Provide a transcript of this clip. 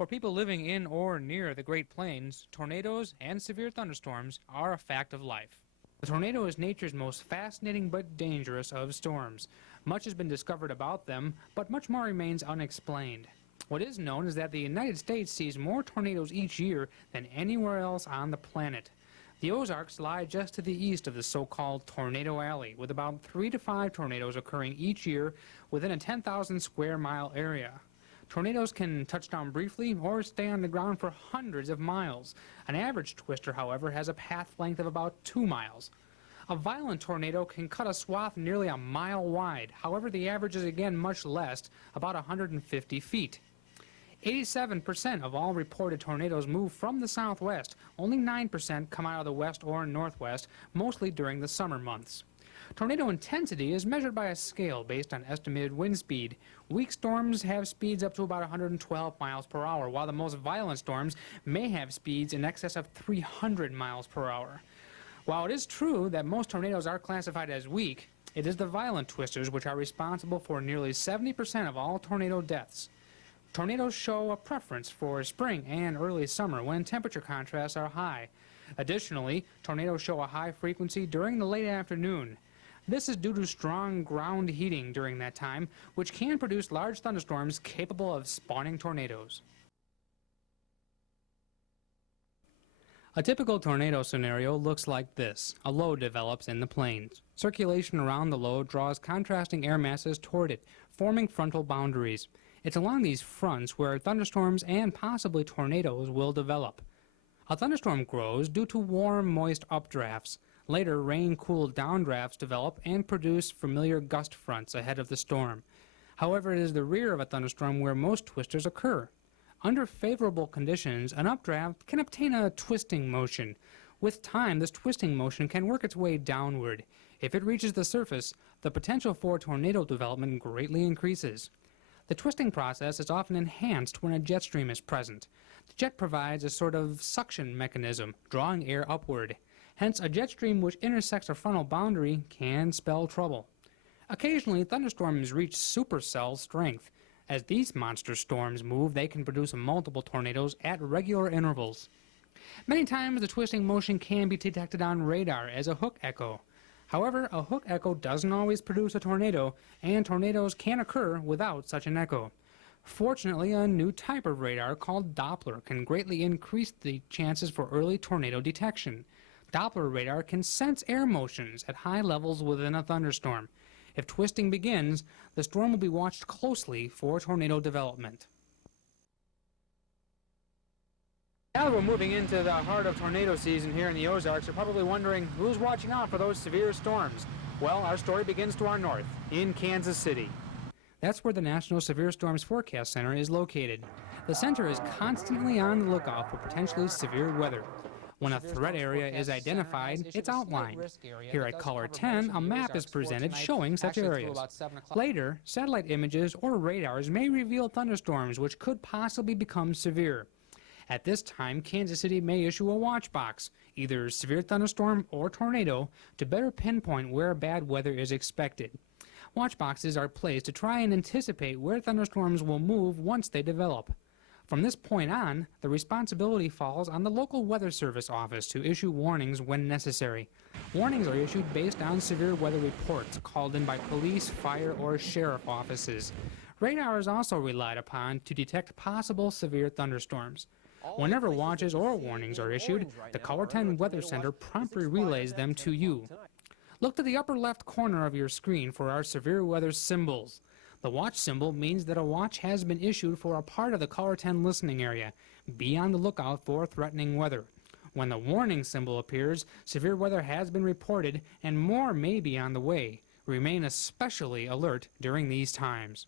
For people living in or near the Great Plains, tornadoes and severe thunderstorms are a fact of life. The tornado is nature's most fascinating but dangerous of storms. Much has been discovered about them, but much more remains unexplained. What is known is that the United States sees more tornadoes each year than anywhere else on the planet. The Ozarks lie just to the east of the so-called Tornado Alley, with about 3 to 5 tornadoes occurring each year within a 10,000 square mile area. Tornadoes can touch down briefly or stay on the ground for hundreds of miles. An average twister, however, has a path length of about 2 miles. A violent tornado can cut a swath nearly a mile wide. However, the average is again much less, about 150 feet. 87% of all reported tornadoes move from the southwest. Only 9% come out of the west or northwest, mostly during the summer months. Tornado intensity is measured by a scale based on estimated wind speed. Weak storms have speeds up to about 112 miles per hour, while the most violent storms may have speeds in excess of 300 miles per hour. While it is true that most tornadoes are classified as weak, it is the violent twisters which are responsible for nearly 70% of all tornado deaths. Tornadoes show a preference for spring and early summer when temperature contrasts are high. Additionally, tornadoes show a high frequency during the late afternoon. This is due to strong ground heating during that time, which can produce large thunderstorms capable of spawning tornadoes. A typical tornado scenario looks like this. A low develops in the plains. Circulation around the low draws contrasting air masses toward it, forming frontal boundaries. It's along these fronts where thunderstorms and possibly tornadoes will develop. A thunderstorm grows due to warm, moist updrafts. Later, rain-cooled downdrafts develop and produce familiar gust fronts ahead of the storm. However, it is the rear of a thunderstorm where most twisters occur. Under favorable conditions, an updraft can obtain a twisting motion. With time, this twisting motion can work its way downward. If it reaches the surface, the potential for tornado development greatly increases. The twisting process is often enhanced when a jet stream is present. The jet provides a sort of suction mechanism, drawing air upward. Hence, a jet stream which intersects a frontal boundary can spell trouble. Occasionally, thunderstorms reach supercell strength. As these monster storms move, they can produce multiple tornadoes at regular intervals. Many times, the twisting motion can be detected on radar as a hook echo. However, a hook echo doesn't always produce a tornado, and tornadoes can occur without such an echo. Fortunately, a new type of radar called Doppler can greatly increase the chances for early tornado detection. Doppler radar can sense air motions at high levels within a thunderstorm. If twisting begins, the storm will be watched closely for tornado development. Now that we're moving into the heart of tornado season here in the Ozarks, you're probably wondering who's watching out for those severe storms. Well, our story begins to our north, in Kansas City. That's where the National Severe Storms Forecast Center is located. The center is constantly on the lookout for potentially severe weather. When a threat area is identified, it's outlined. Here at KOLR 10, a map is presented showing such areas. Later, satellite images or radars may reveal thunderstorms which could possibly become severe. At this time, Kansas City may issue a watch box, either severe thunderstorm or tornado, to better pinpoint where bad weather is expected. Watch boxes are placed to try and anticipate where thunderstorms will move once they develop. From this point on, the responsibility falls on the local weather service office to issue warnings when necessary. Warnings are issued based on severe weather reports called in by police, fire, or sheriff offices. Radar is also relied upon to detect possible severe thunderstorms. Whenever watches or warnings are issued, the KOLR 10 Weather Center promptly relays them to you. Look to the upper left corner of your screen for our severe weather symbols. The watch symbol means that a watch has been issued for a part of the KOLR 10 listening area. Be on the lookout for threatening weather. When the warning symbol appears, severe weather has been reported and more may be on the way. Remain especially alert during these times.